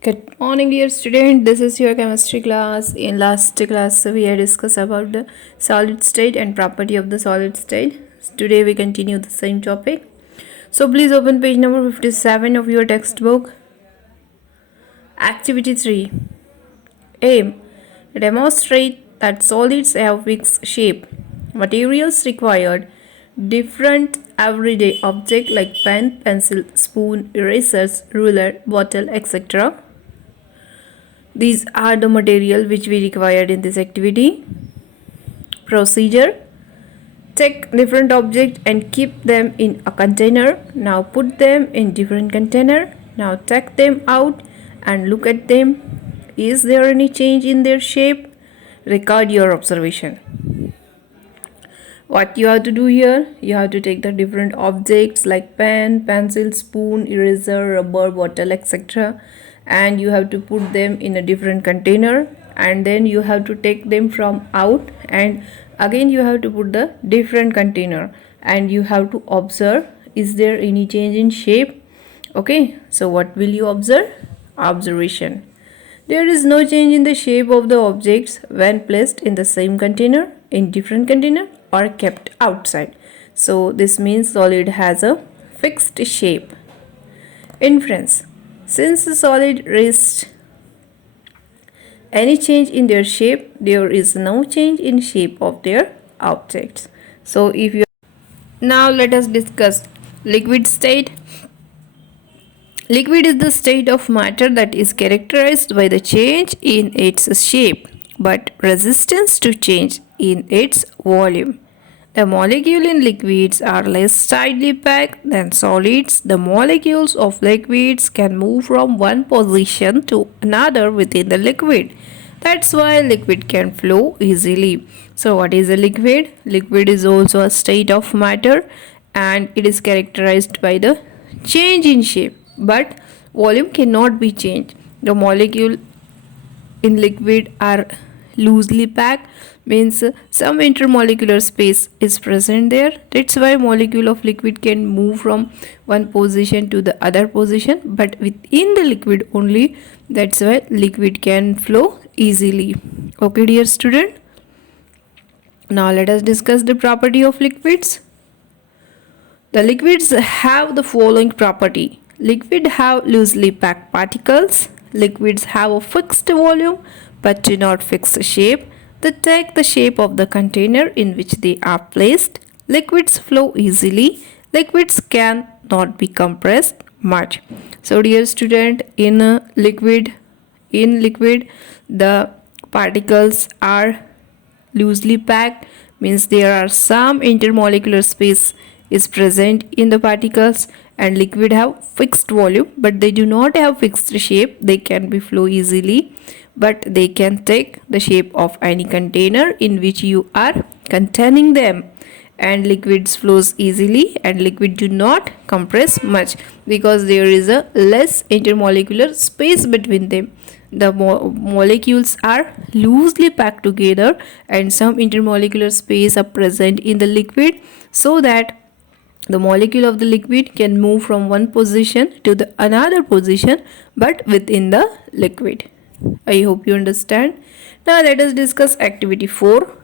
Good morning, dear student. This is your chemistry class. In last class, we had discussed about the solid state and property of the solid state. Today, we continue the same topic. So, please open page number 57 of your textbook. Activity 3. Aim. Demonstrate that solids have fixed shape. Materials required. Different everyday objects like pen, pencil, spoon, erasers, ruler, bottle, etc. These are the material which we required in this activity. Procedure. Take different objects and keep them in a container. Now put them in different container. Now take them out and look at them. Is there any change in their shape? Record your observation. What you have to do here? You have to take the different objects like pen, pencil, spoon, eraser, rubber, bottle, etc. and you have to put them in a different container, and then you have to take them from out and again you have to put the different container, and you have to observe is there any change in shape. Okay, so what will you observe? Observation. There is no change in the shape of the objects when placed in the same container, in different container, or kept outside. So this means solid has a fixed shape. Inference. Since the solid rests any change in their shape, there is no change in shape of their objects. So if you now let us discuss liquid state. Liquid is the state of matter that is characterized by the change in its shape but resistance to change in its volume. The molecules in liquids are less tightly packed than solids. The molecules of liquids can move from one position to another within the liquid. That's why liquid can flow easily. So what is a liquid? Liquid is also a state of matter and it is characterized by the change in shape, but volume cannot be changed. The molecule in liquid are loosely packed, means some intermolecular space is present there. That's why molecule of liquid can move from one position to the other position, but within the liquid only. That's why liquid can flow easily. Okay, dear student, now let us discuss the property of liquids. The liquids have the following property. Liquid have loosely packed particles. Liquids have a fixed volume but do not fix a shape. They take the shape of the container in which they are placed. Liquids flow easily. Liquids can not be compressed much. So dear student, in liquid the particles are loosely packed, means there are some intermolecular space is present in the particles, and liquid have fixed volume but they do not have fixed shape. They can be flow easily, but they can take the shape of any container in which you are containing them, and liquids flows easily and liquid do not compress much because there is a less intermolecular space between them. The molecules are loosely packed together and some intermolecular space are present in the liquid, so that the molecule of the liquid can move from one position to the another position but within the liquid. I hope you understand. Now let us discuss activity 4.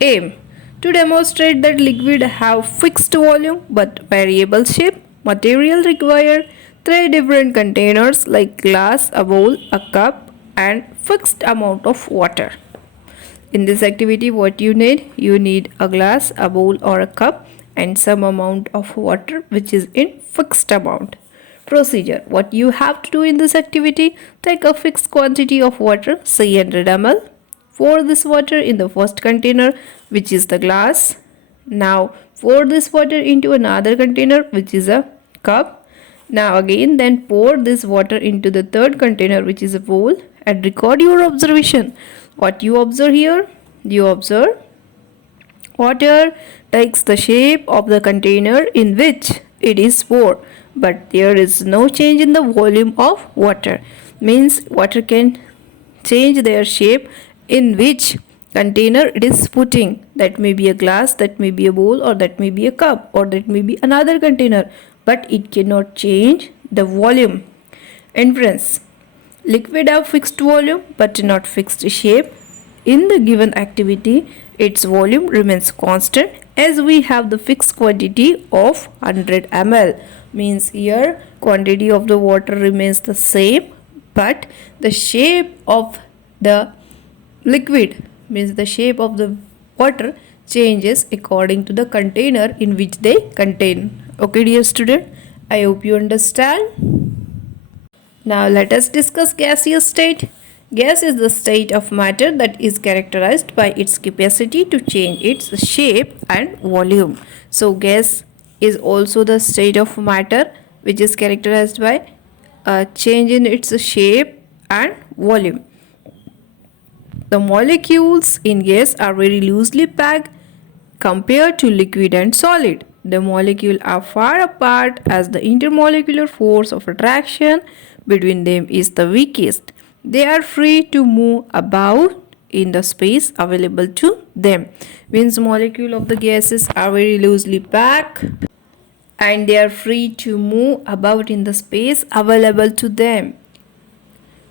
Aim. To demonstrate that liquid have fixed volume but variable shape, material required 3 different containers like glass, a bowl, a cup, and fixed amount of water. In this activity, what you need a glass, a bowl or a cup, and some amount of water which is in fixed amount. Procedure. What you have to do in this activity, take a fixed quantity of water, say 100 ml. Pour this water in the first container, which is the glass. Now pour this water into another container, which is a cup. Now again then pour this water into the third container, which is a bowl, and record your observation. What you observe here? You observe water takes the shape of the container in which it is poured, but there is no change in the volume of water. Means water can change their shape in which container it is putting. That may be a glass, that may be a bowl, or that may be a cup, or that may be another container, but it cannot change the volume. Inference. Liquid have fixed volume but not fixed shape. In the given activity, its volume remains constant as we have the fixed quantity of 100 ml. Means here quantity of the water remains the same, but the shape of the liquid, means the shape of the water, changes according to the container in which they contain. Okay, dear student, I hope you understand. Now let us discuss gaseous state. Gas is the state of matter that is characterized by its capacity to change its shape and volume. So gas is also the state of matter which is characterized by a change in its shape and volume. The molecules in gas are very loosely packed compared to liquid and solid. The molecules are far apart as the intermolecular force of attraction between them is the weakest. They are free to move about in the space available to them. Means molecule of the gases are very loosely packed and they are free to move about in the space available to them.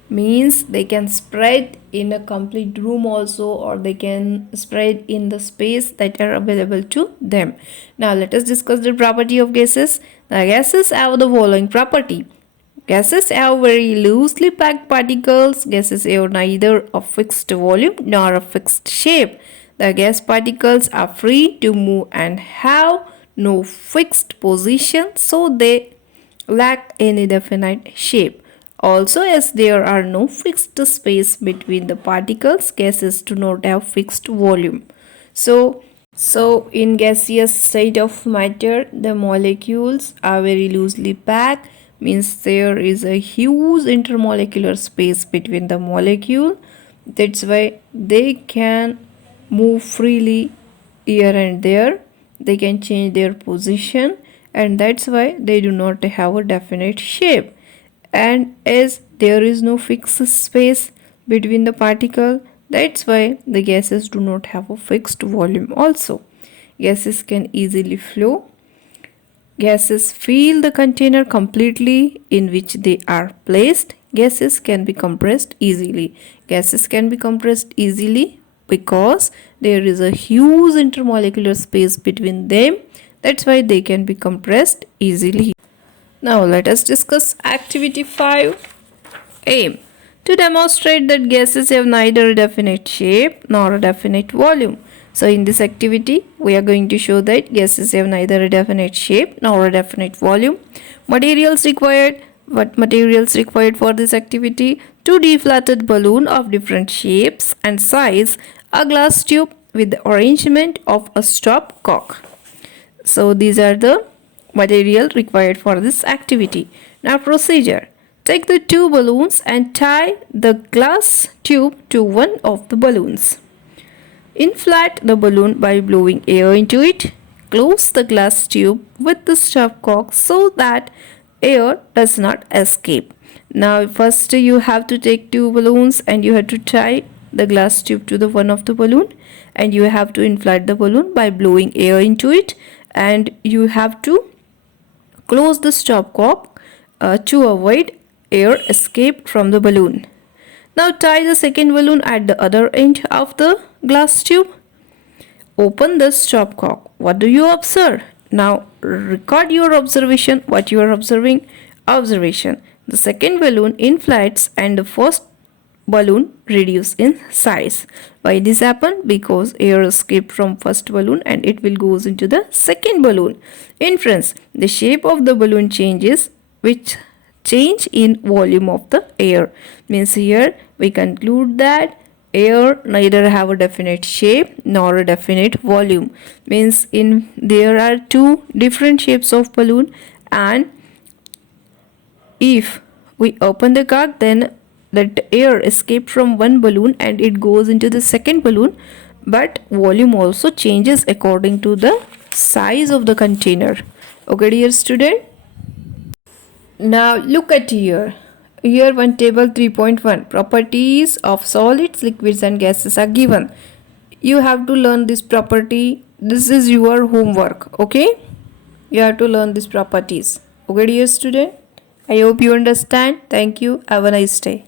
Means they can spread in a complete room also, or they can spread in the space that are available to them. Now let us discuss the property of gases. The gases have the following property. Gases have very loosely packed particles. Gases have neither a fixed volume nor a fixed shape. The gas particles are free to move and have no fixed position, so they lack any definite shape. Also, as there are no fixed space between the particles, gases do not have fixed volume. So in gaseous state of matter, the molecules are very loosely packed, means there is a huge intermolecular space between the molecule. That's why they can move freely here and there. They can change their position, and that's why they do not have a definite shape. And as there is no fixed space between the particle, that's why the gases do not have a fixed volume also. Gases can easily flow. Gases fill the container completely in which they are placed. Gases can be compressed easily. Gases can be compressed easily because there is a huge intermolecular space between them. That's why they can be compressed easily. Now let us discuss activity 5. Aim. To demonstrate that gases have neither a definite shape nor a definite volume. So in this activity, we are going to show that gases have neither a definite shape nor a definite volume. Materials required. What materials required for this activity? 2 deflated balloon of different shapes and size, a glass tube with the arrangement of a stopcock. So these are the material required for this activity. Now procedure. Take the 2 balloons and tie the glass tube to one of the balloons. Inflate the balloon by blowing air into it. Close the glass tube with the stopcock so that air does not escape. Now first you have to take 2 balloons and you have to tie the glass tube to the one of the balloon, and you have to inflate the balloon by blowing air into it, and you have to close the stopcock to avoid air escape from the balloon. Now tie the second balloon at the other end of the glass tube. Open the stopcock. What do you observe? Now record your observation. What you are observing? Observation. The second balloon inflates and the first balloon reduce in size. Why this happen? Because air escaped from first balloon and it will goes into the second balloon. Inference. The shape of the balloon changes which change in volume of the air. Means here we conclude that air neither have a definite shape nor a definite volume. Means there are 2 different shapes of balloon, and if we open the cork, then that air escapes from one balloon and it goes into the second balloon, but volume also changes according to the size of the container. Okay, dear student. Now look at here. Here one table 3.1 properties of solids, liquids and gases are given. You have to learn this property. This is your homework. Okay, you have to learn these properties. Okay, dear student. I hope you understand. Thank you. Have a nice day.